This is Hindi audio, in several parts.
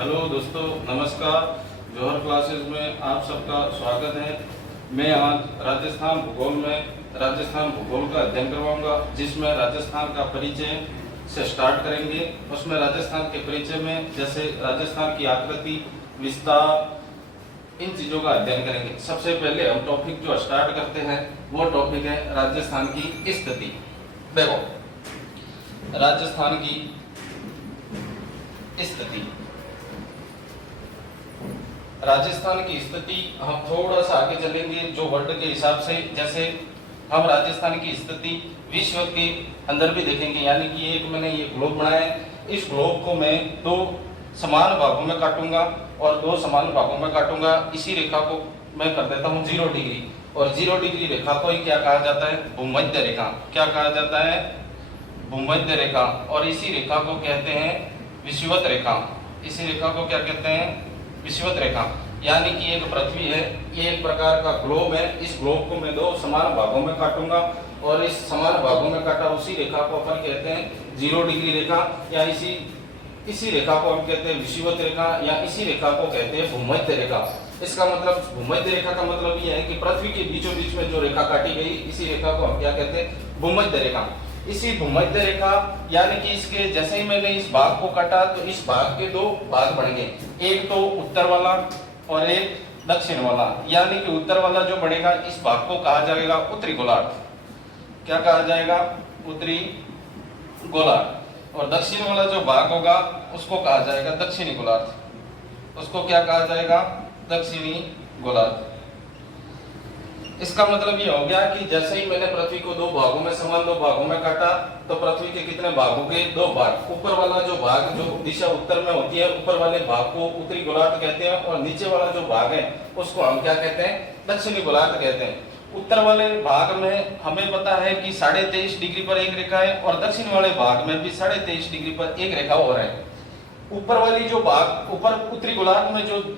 हेलो दोस्तों, नमस्कार। जौहर क्लासेस में आप सबका स्वागत है। मैं आज राजस्थान भूगोल का अध्ययन करवाऊंगा, जिसमें राजस्थान का परिचय से स्टार्ट करेंगे। उसमें राजस्थान के परिचय में जैसे राजस्थान की आकृति, विस्तार, इन चीज़ों का अध्ययन करेंगे। सबसे पहले हम टॉपिक जो स्टार्ट करते हैं वो टॉपिक है राजस्थान की स्थिति। देखो, राजस्थान की स्थिति, राजस्थान की स्थिति हम थोड़ा सा आगे चलेंगे जो वर्ल्ड के हिसाब से। जैसे हम राजस्थान की स्थिति विश्व के अंदर भी देखेंगे, यानी कि एक मैंने ये ग्लोब बनाया है। इस ग्लोब को मैं दो समान भागों में काटूंगा और दो समान भागों में काटूंगा। इसी रेखा को मैं कर देता हूँ 0 डिग्री, और 0 डिग्री रेखा को ही क्या कहा जाता है? भूमध्य रेखा। क्या कहा जाता है? भूमध्य रेखा। और इसी रेखा को कहते हैं विषुवत रेखा। इसी रेखा को क्या कहते हैं? विषुवत रेखा। यानी कि एक पृथ्वी है, ये एक प्रकार का ग्लोब है। इस ग्लोब को मैं दो समान भागों में काटूंगा और इस समान भागों में काटा उसी रेखा को अपन कहते हैं 0 डिग्री रेखा, या इसी रेखा को हम कहते हैं विषुवत रेखा, या इसी रेखा को कहते हैं भूमध्य रेखा। इसका मतलब भूमध्य रेखा का मतलब यह है कि पृथ्वी के बीचों बीच में जो रेखा काटी गई, इसी रेखा को हम क्या कहते हैं? भूमध्य रेखा। इसी भूमध्य रेखा, यानी कि इसके जैसे ही मैंने इस भाग को काटा तो इस भाग के दो भाग बन गए, एक तो उत्तर वाला और एक दक्षिण वाला। यानी कि उत्तर वाला जो बढ़ेगा इस भाग को कहा जाएगा उत्तरी गोलार्ध। क्या कहा जाएगा? उत्तरी गोलार्ध। और दक्षिण वाला जो भाग होगा उसको कहा जाएगा दक्षिणी गोलार्ध। उसको क्या कहा जाएगा? दक्षिणी गोलार्ध। इसका मतलब ये हो गया कि जैसे ही मैंने पृथ्वी को दो भागों में समान दो भागों में काटा तो पृथ्वी के कितने भाग हो गए? दो भाग। ऊपर वाला जो भाग जो दिशा उत्तर में होती है, ऊपर वाले भाग को उत्तरी गोलार्ध कहते हैं, और नीचे वाला जो भाग है उसको हम क्या कहते हैं? दक्षिणी गोलार्ध कहते हैं। उत्तर वाले भाग में हमें पता है कि 23.5 डिग्री पर एक रेखा है, और दक्षिण वाले भाग में भी 23.5 डिग्री पर एक रेखा और है। ऊपर वाली जो भाग, ऊपर उत्तरी गोलार्ध में जो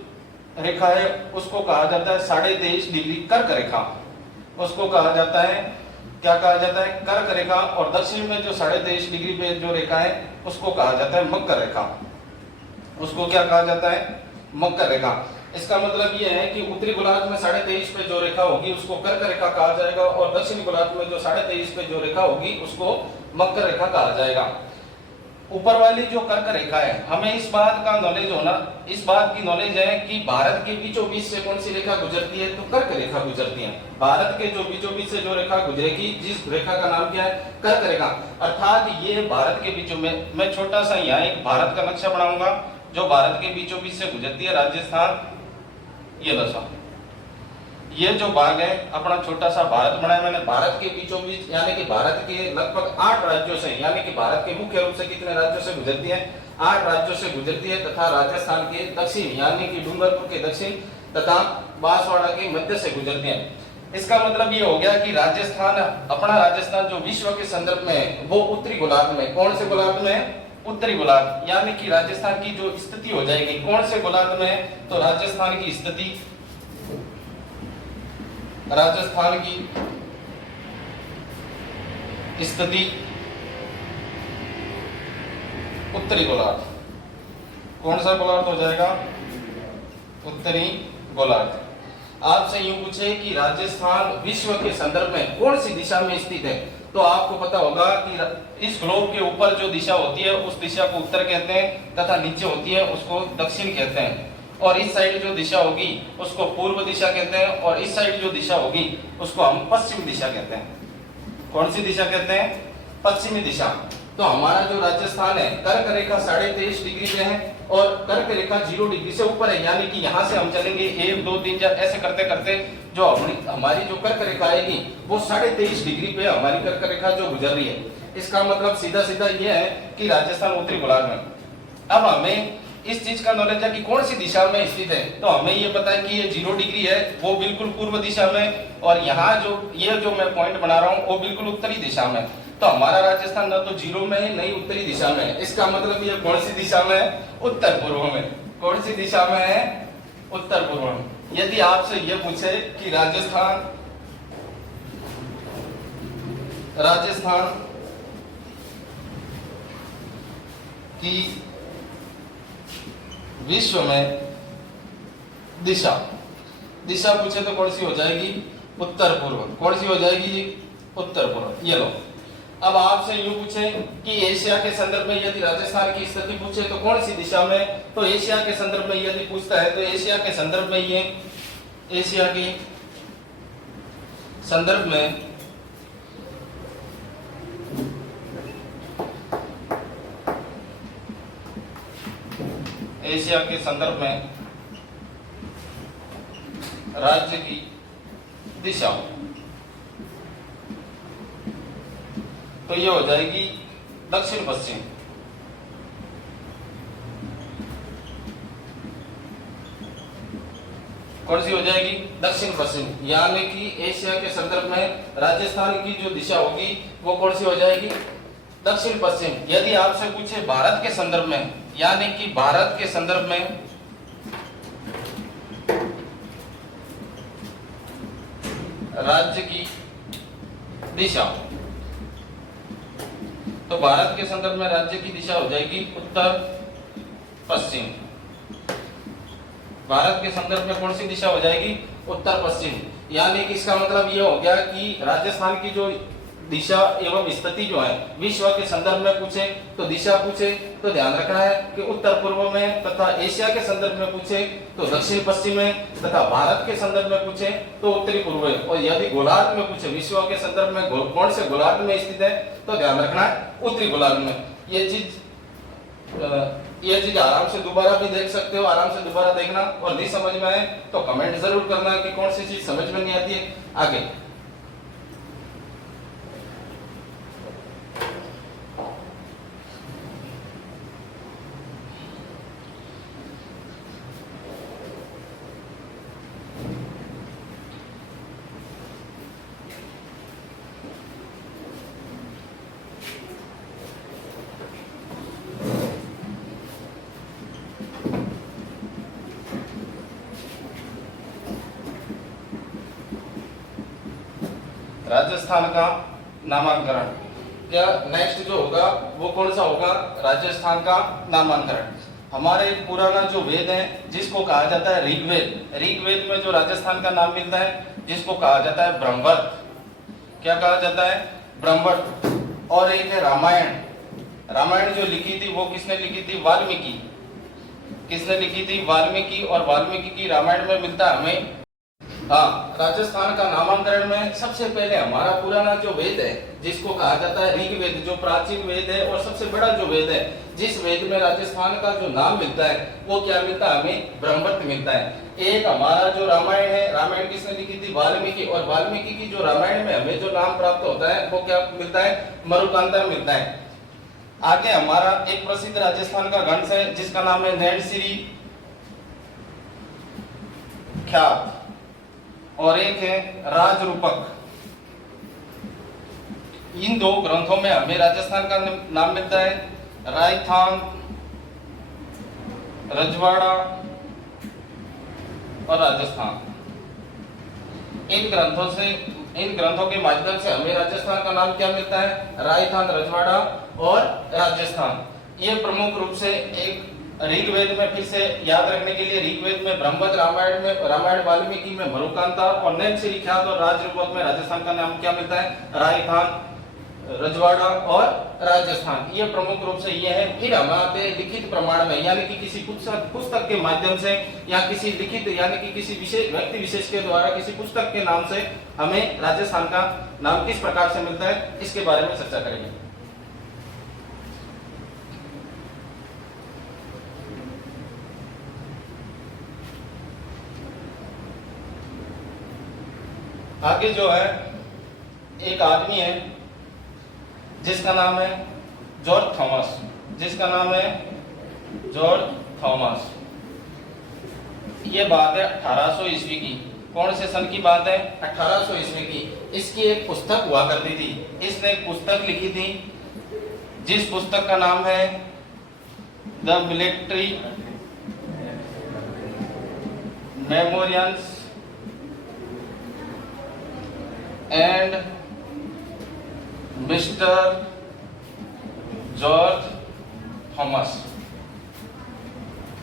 रेखा है उसको कहा जाता है 23.5 डिग्री कर्क रेखा। उसको कहा जाता है, क्या कहा जाता है? कर्क रेखा। और दक्षिण में जो 23.5 डिग्री पे जो रेखा है उसको कहा जाता है मकर रेखा। उसको क्या कहा जाता है? मकर रेखा। इसका मतलब ये है कि उत्तरी गोलार्ध में 23.5 पे जो रेखा होगी उसको कर्क रेखा कहा जाएगा, और दक्षिणी गोलार्ध में जो 23.5 पे जो रेखा होगी उसको मकर रेखा कहा जाएगा। ऊपर वाली जो कर्क रेखा है, हमें इस बात का नॉलेज होना, इस बात की नॉलेज है कि भारत के बीचों बीच से कौन सी रेखा गुजरती है? तो कर्क रेखा गुजरती है। भारत के जो बीचों बीच से जो रेखा गुजरेगी, जिस रेखा का नाम क्या है? कर्क रेखा। अर्थात ये भारत के बीचों में, मैं छोटा सा यहाँ एक भारत का नक्शा बनाऊंगा जो भारत के बीचों बीच से गुजरती है। राजस्थान, ये दशा, ये जो भाग है अपना छोटा सा भारत बनाया मैंने। भारत के बीचों बीच, यानी कि भारत के लगभग 8 राज्यों से, यानी कि भारत के मुख्य रूप से कितने राज्यों से गुजरती है? 8 राज्यों से गुजरती है, तथा राजस्थान के दक्षिण, यानी कि डूंगरपुर के दक्षिण तथा बांसवाड़ा के मध्य से गुजरती है। इसका मतलब ये हो गया कि राजस्थान, अपना राजस्थान जो विश्व के संदर्भ में है वो उत्तरी गोलार्ध में। कौन से गोलार्ध में? उत्तरी गोलार्ध। यानी कि राजस्थान की जो स्थिति हो जाएगी कौन से गोलार्ध में है? तो राजस्थान की स्थिति, राजस्थान की स्थिति उत्तरी गोलार्ध। कौन सा गोलार्ध हो जाएगा? उत्तरी गोलार्ध। आपसे यूं पूछे कि राजस्थान विश्व के संदर्भ में कौन सी दिशा में स्थित है, तो आपको पता होगा कि इस ग्लोब के ऊपर जो दिशा होती है उस दिशा को उत्तर कहते हैं, तथा नीचे होती है उसको दक्षिण कहते हैं। और इस साइड जो दिशा होगी उसको पूर्व दिशा कहते हैं, और इस साइड जो दिशा होगी उसको हम पश्चिम दिशा कहते हैं। कौन सी दिशा कहते हैं? पश्चिमी दिशा। तो हमारा जो राजस्थान है कर्क रेखा 23.5 डिग्री पे है, और कर्क रेखा 0 डिग्री से ऊपर है। यानी कि यहाँ से हम चलेंगे 1 2 3 4 ऐसे करते करते जो हमारी जो कर्क रेखा आएगी वो 23.5 डिग्री पे हमारी कर्क रेखा जो गुजर रही है। इसका मतलब सीधा सीधा ये है कि राजस्थान उत्तरी गोलार्ध में। अब हमें इस चीज का नॉलेज है कि कौन सी दिशा में स्थित है, तो हमें ये पता है कि ये 0 डिग्री है वो बिल्कुल पूर्व दिशा में, और यहाँ जो ये जो मैं पॉइंट बना रहा हूँ वो बिल्कुल उत्तरी दिशा में। तो हमारा राजस्थान ना तो 0 में है नहीं उत्तरी दिशा में है। इसका मतलब ये कौन सी दिशा में है? उत्तर पूर्व में। कौन सी दिशा में है? उत्तर पूर्व में। यदि आपसे ये पूछे कि राजस्थान की विश्व में दिशा, दिशा पूछे तो कौन सी हो जाएगी? उत्तर पूर्व। कौन सी हो जाएगी? उत्तर पूर्व। ये लो। अब आपसे यूं पूछे कि एशिया के संदर्भ में यदि राजस्थान की स्थिति पूछे तो कौन सी दिशा में, तो एशिया के संदर्भ में यदि पूछता है तो एशिया के संदर्भ में ये, एशिया के संदर्भ में एशिया के संदर्भ में राज्य की दिशा, तो ये हो जाएगी दक्षिण पश्चिम। कौन सी हो जाएगी? दक्षिण पश्चिम। यानी कि एशिया के संदर्भ में राजस्थान की जो दिशा होगी वो कौन सी हो जाएगी? दक्षिण पश्चिम। यदि आपसे पूछे भारत के संदर्भ में, यानी कि भारत के संदर्भ में राज्य की दिशा, तो भारत के संदर्भ में राज्य की दिशा हो जाएगी उत्तर पश्चिम। भारत के संदर्भ में कौन सी दिशा हो जाएगी? उत्तर पश्चिम। यानी कि इसका मतलब यह हो गया कि राजस्थान की जो दिशा एवं स्थिति जो है विश्व के संदर्भ में पूछे तो दिशा पूछे तो ध्यान रखना है कि उत्तर पूर्व में, तथा एशिया के संदर्भ में पूछे तो दक्षिण पश्चिम में, तथा भारत के संदर्भ में पूछे तो उत्तरी पूर्व में। और यदि गोलार्ध में पूछे, विश्व के संदर्भ में कौन से गोलार्ध में स्थित है, तो ध्यान रखना है उत्तरी गोलार्ध में। ये चीज आराम से दोबारा भी देख सकते हो, आराम से दोबारा देखना, और नहीं समझ में आए तो कमेंट जरूर करना कि कौन सी चीज समझ में नहीं आती है। आगे राजस्थान का नामांकरण, क्या नेक्स्ट जो होगा वो कौन सा होगा? राजस्थान का नामांकरण। हमारे पुराना जो वेद है जिसको कहा जाता है ऋग्वेद, ऋग्वेद में जो राजस्थान का नाम मिलता है जिसको कहा जाता है ब्रह्मवत। क्या कहा जाता है? ब्रह्मवत। और एक है रामायण। रामायण जो लिखी थी वो किसने लिखी थी? वाल्मीकि। किसने लिखी थी? वाल्मीकि। और वाल्मीकि की रामायण में मिलता है हमें। हाँ, राजस्थान का नामांकरण में सबसे पहले हमारा पुराना जो वेद है जिसको कहा जाता है ऋग्वेद, जो प्राचीन वेद है और सबसे बड़ा जो वेद है, जिस वेद में राजस्थान का जो नाम मिलता है वो क्या मिलता है हमें? ब्रह्मवत मिलता है। एक हमारा जो रामायण है, रामायण किसने लिखी थी? वाल्मीकि। और वाल्मीकि की जो रामायण में हमें जो नाम प्राप्त होता है वो क्या मिलता है? मरुकांता मिलता है। आगे हमारा एक प्रसिद्ध राजस्थान का गणस है जिसका नाम है नैनसिरी ख्यात, और एक है राजरूपक। इन दो ग्रंथों में हमें राजस्थान का नाम मिलता है राजस्थान, रजवाड़ा और राजस्थान। इन ग्रंथों के माध्यम से हमें राजस्थान का नाम क्या मिलता है? राजस्थान, रजवाड़ा और राजस्थान। ये प्रमुख रूप से एक ऋग्वेद में, फिर से याद रखने के लिए, ऋग्वेद में ब्रह्मवत, रामायण वाल्मीकि में मरुकांता, और नैनसिरी ख्यात और राजरूपक में राजस्थान का नाम क्या मिलता है? राजस्थान, रजवाड़ा और राजस्थान। ये प्रमुख रूप से ये है। फिर हम आते हैं लिखित प्रमाण में, यानी कि किसी पुस्तक के माध्यम से या किसी लिखित, यानी कि किसी विशेष व्यक्ति विशेष के द्वारा किसी पुस्तक के नाम से हमें राजस्थान का नाम किस प्रकार से मिलता है, इसके बारे में चर्चा करेंगे। आगे जो है एक आदमी है जिसका नाम है जॉर्ज थॉमस, जिसका नाम है जॉर्ज थॉमस। ये बात है 1800 ईस्वी की। कौन से सन की बात है? 1800 ईस्वी की। इसकी एक पुस्तक हुआ करती थी। इसने एक पुस्तक लिखी थी जिस पुस्तक का नाम है the military memorials and mister George Thomas.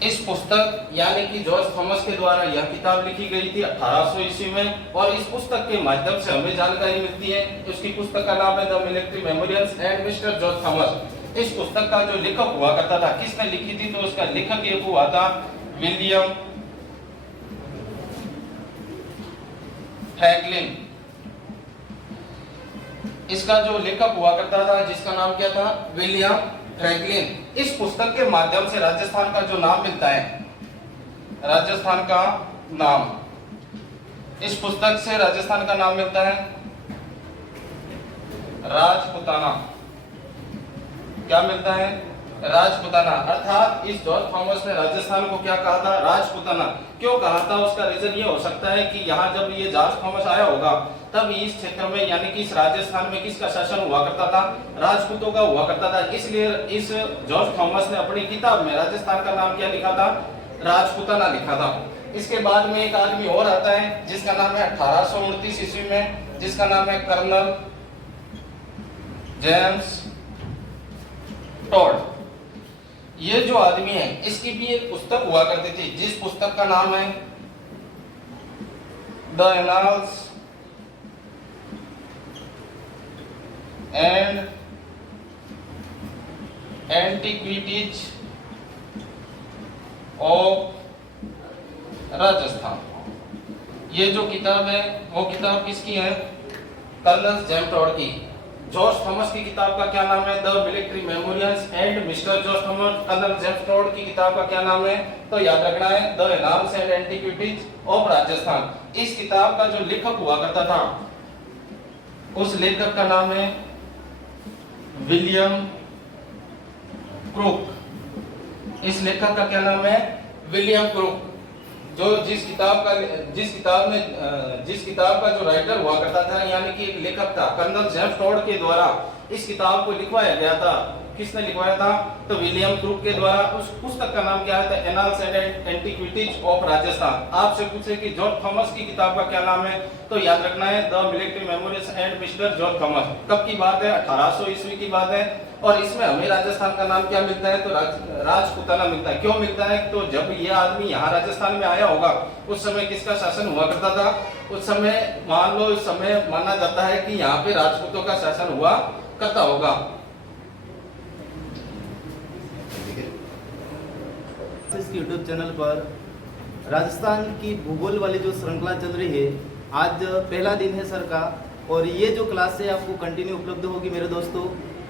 इस पुस्तक यानी कि जॉर्ज थॉमस के द्वारा यह किताब लिखी गई थी 1800 ईस्वी में, और इस पुस्तक के माध्यम से हमें जानकारी मिलती है। उसकी पुस्तक का नाम है the military memorials and mister George Thomas. इस पुस्तक का जो लेखक हुआ करता था, किसने लिखी थी, तो उसका लेखक एक हुआ था विलियम फ्रैंकलिन। इसका जो लेखक हुआ करता था, जिसका नाम क्या था, विलियम फ्रैंकलिन। इस पुस्तक के माध्यम से राजस्थान का जो नाम मिलता है, राजस्थान का नाम, इस पुस्तक से राजस्थान का नाम मिलता है राजपुताना। क्या मिलता है, राजपुताना। अर्थात इस जॉर्ज थॉमस ने राजस्थान को क्या कहा था, राजपुताना। क्यों कहा था, उसका रीजन ये हो सकता है कि यहाँ जब ये जॉर्ज थॉमस आया होगा तब इस क्षेत्र में यानी कि इस राजस्थान में किसका शासन हुआ करता था, राजपूतों का हुआ करता था। इसलिए इस जॉर्ज थॉमस ने अपनी किताब में राजस्थान का नाम क्या लिखा था, राजपुताना लिखा था। इसके बाद में एक आदमी और आता है जिसका नाम है 1829 ईस्वी में, जिसका नाम है कर्नल जेम्स टॉड। ये जो आदमी है, इसकी भी एक पुस्तक हुआ करती थी, जिस पुस्तक का नाम है the annals and antiquities of Rajasthan. ये जो किताब है वो किताब किसकी है, कर्नल जेम्स टॉड की। जॉर्ज थॉमस की किताब का क्या नाम है, the military memorials and mister George Thomas. Colonel James Tod की किताब का क्या नाम है, तो याद रखना है the annals and antiquities of Rajasthan. इस किताब का जो लेखक हुआ करता था, उस लेखक का नाम है विलियम क्रूक। इस लेखक का क्या नाम है, विलियम क्रूक। जो जिस किताब का जो राइटर हुआ करता था, यानी कि एक लेखक था, कर्नल जेम्स टॉड के द्वारा इस किताब को लिखवाया गया था। किसने लिखवाया था, तो विलियम क्रूक के द्वारा। उस पुस्तक का नाम क्या है, annals and antiquities of Rajasthan. आपसे पूछे कि जॉर्ज थॉमस की किताब का क्या नाम है, तो याद रखना है the military memorials and mister George Thomas. कब की बात है, 1800 ईस्वी की बात है। और इसमें हमें राजस्थान का नाम क्या मिलता है, तो राजपुताना मिलता है। क्यों मिलता है, तो जब ये आदमी यहाँ राजस्थान में आया होगा, उस समय किसका शासन हुआ करता था, उस समय मान लो, इस समय माना जाता है कि यहाँ पे राजपूतों का शासन हुआ करता होगा। इस YouTube चैनल पर राजस्थान की भूगोल वाली जो श्रृंखला चल रही है, आज पहला दिन है सर का, और ये जो क्लास है आपको कंटिन्यू उपलब्ध होगी मेरे दोस्तों।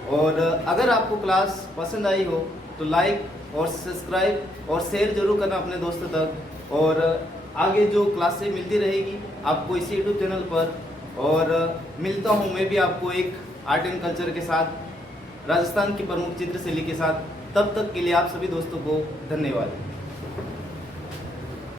और अगर आपको क्लास पसंद आई हो तो लाइक और सब्सक्राइब और शेयर जरूर करना अपने दोस्तों तक। और आगे जो क्लासें मिलती रहेगी आपको इसी YouTube चैनल पर। और मिलता हूँ मैं भी आपको एक आर्ट एंड कल्चर के साथ, राजस्थान की प्रमुख चित्रशैली के साथ। तब तक के लिए आप सभी दोस्तों को धन्यवाद।